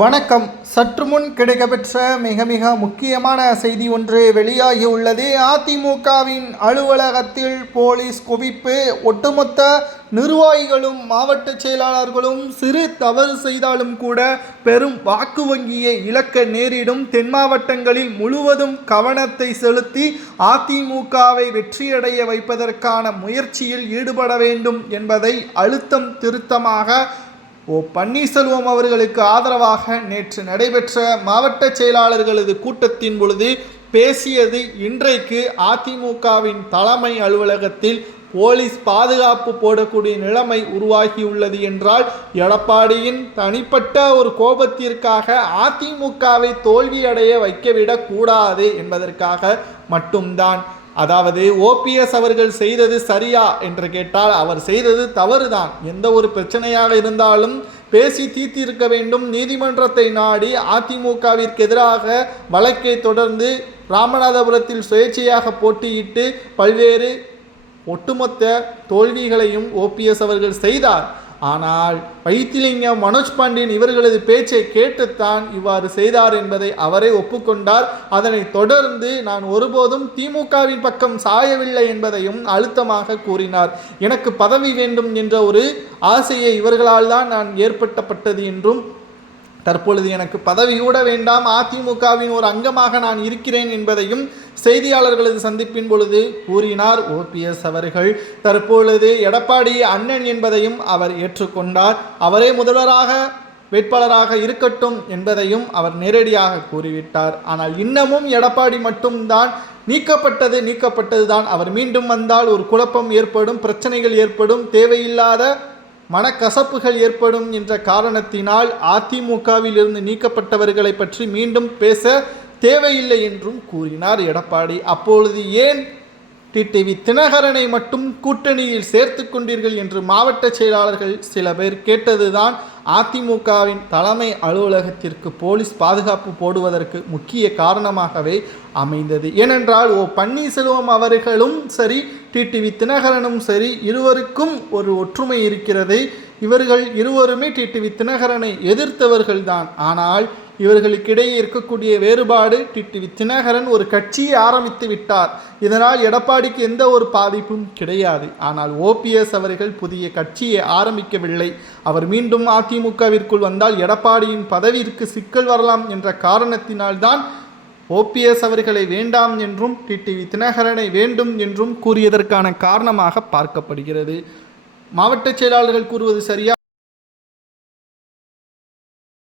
வணக்கம். சற்று முன் கிடைக்கப்பெற்ற மிக முக்கியமான செய்தி ஒன்று வெளியாகி உள்ளது. அதிமுகவின் அலுவலகத்தில் போலீஸ் குவிப்பு. ஒட்டுமொத்த நிர்வாகிகளும் மாவட்ட செயலாளர்களும் சிறு தவறு செய்தாலும் கூட பெரும் வாக்கு வங்கியை இழக்க நேரிடும். தென் மாவட்டங்களில் முழுவதும் கவனத்தை செலுத்தி அதிமுகவை வெற்றியடைய வைப்பதற்கான முயற்சியில் ஈடுபட வேண்டும் என்பதை அழுத்தம் திருத்தமாக பன்னீர்செல்வம் அவர்களுக்கு ஆதரவாக நேற்று நடைபெற்ற மாவட்ட செயலாளர்களது கூட்டத்தின் பொழுது பேசியது. இன்றைக்கு அதிமுகவின் தலைமை அலுவலகத்தில் போலீஸ் பாதுகாப்பு போடக்கூடிய நிலைமை உருவாகியுள்ளது என்றால் எடப்பாடியின் தனிப்பட்ட ஒரு கோபத்திற்காக அதிமுகவை தோல்வியடைய வைக்கவிடக்கூடாது என்பதற்காக மட்டும்தான். அதாவது ஓபிஎஸ் அவர்கள் செய்தது சரியா என்று கேட்டால் அவர் செய்தது தவறுதான். எந்த ஒரு பிரச்சனையாக இருந்தாலும் பேசி தீர்த்திருக்க வேண்டும். நீதிமன்றத்தை நாடி அதிமுகவிற்கு எதிராக வழக்கை தொடர்ந்து ராமநாதபுரத்தில் சுயேட்சையாக போட்டியிட்டு பல்வேறு ஒட்டுமொத்த தோல்விகளையும் ஓபிஎஸ் அவர்கள் செய்தார். ஆனால் வைத்திலிங்கம், மனோஜ் பாண்டியன் இவர்களது பேச்சை கேட்டுத்தான் இவ்வாறு செய்தார் என்பதை அவரே ஒப்புக்கொண்டார். அதனை தொடர்ந்து நான் ஒருபோதும் திமுகவின் பக்கம் சாயவில்லை என்பதையும் அழுத்தமாக கூறினார். எனக்கு பதவி வேண்டும் என்ற ஒரு ஆசையை இவர்களால் தான் நான் ஏற்பட்டப்பட்டது என்றும், தற்பொழுது எனக்கு பதவி கூட வேண்டாம், அதிமுகவின் ஒரு அங்கமாக நான் இருக்கிறேன் என்பதையும் செய்தியாளர்களது சந்திப்பின் பொழுது கூறினார் ஓபிஎஸ் அவர்கள். தற்பொழுது எடப்பாடி அண்ணன் என்பதையும் அவர் ஏற்றுக்கொண்டார். அவரே முதல்வராக வேட்பாளராக இருக்கட்டும் என்பதையும் அவர் நேரடியாக கூறிவிட்டார். ஆனால் இன்னமும் எடப்பாடி மட்டும்தான் நீக்கப்பட்டது தான். அவர் மீண்டும் வந்தால் ஒரு குழப்பம் ஏற்படும், பிரச்சனைகள் ஏற்படும், தேவையில்லாத மனக்கசப்புகள் ஏற்படும் என்ற காரணத்தினால் அதிமுகவில் இருந்து நீக்கப்பட்டவர்களை பற்றி மீண்டும் பேச தேவையில்லை என்றும் கூறினார் எடப்பாடி. அப்பொழுது ஏன் டிடிவி தினகரனை மட்டும் கூட்டணியில் சேர்த்து கொண்டீர்கள் என்று மாவட்ட செயலாளர்கள் சில பேர் கேட்டதுதான் அதிமுகவின் தலைமை அலுவலகத்திற்கு போலீஸ் பாதுகாப்பு போடுவதற்கு முக்கிய காரணமாகவே அமைந்தது. ஏனென்றால் பன்னீர்செல்வம் அவர்களும் சரி, டிடிவி தினகரனும் சரி, இருவருக்கும் ஒரு ஒற்றுமை இருக்கிறது. இவர்கள் இருவருமே டிடிவி தினகரனை எதிர்த்தவர்கள்தான். ஆனால் இவர்களுக்கிடையே இருக்கக்கூடிய வேறுபாடு, டிடிவி தினகரன் ஒரு கட்சியை ஆரம்பித்து விட்டார். இதனால் எடப்பாடிக்கு எந்த ஒரு பாதிப்பும் கிடையாது. ஆனால் ஓபிஎஸ் அவர்கள் புதிய கட்சியை ஆரம்பிக்கவில்லை. அவர் மீண்டும் அதிமுகவிற்குள் வந்தால் எடப்பாடியின் பதவிக்கு சிக்கல் வரலாம் என்ற காரணத்தினால்தான் ஓபிஎஸ் அவர்களை வேண்டாம் என்றும் டிடிவி தினகரனை வேண்டும் என்றும் கூறியதற்கான காரணமாக பார்க்கப்படுகிறது. மாவட்ட செயலாளர்கள் கூறுவது சரியா?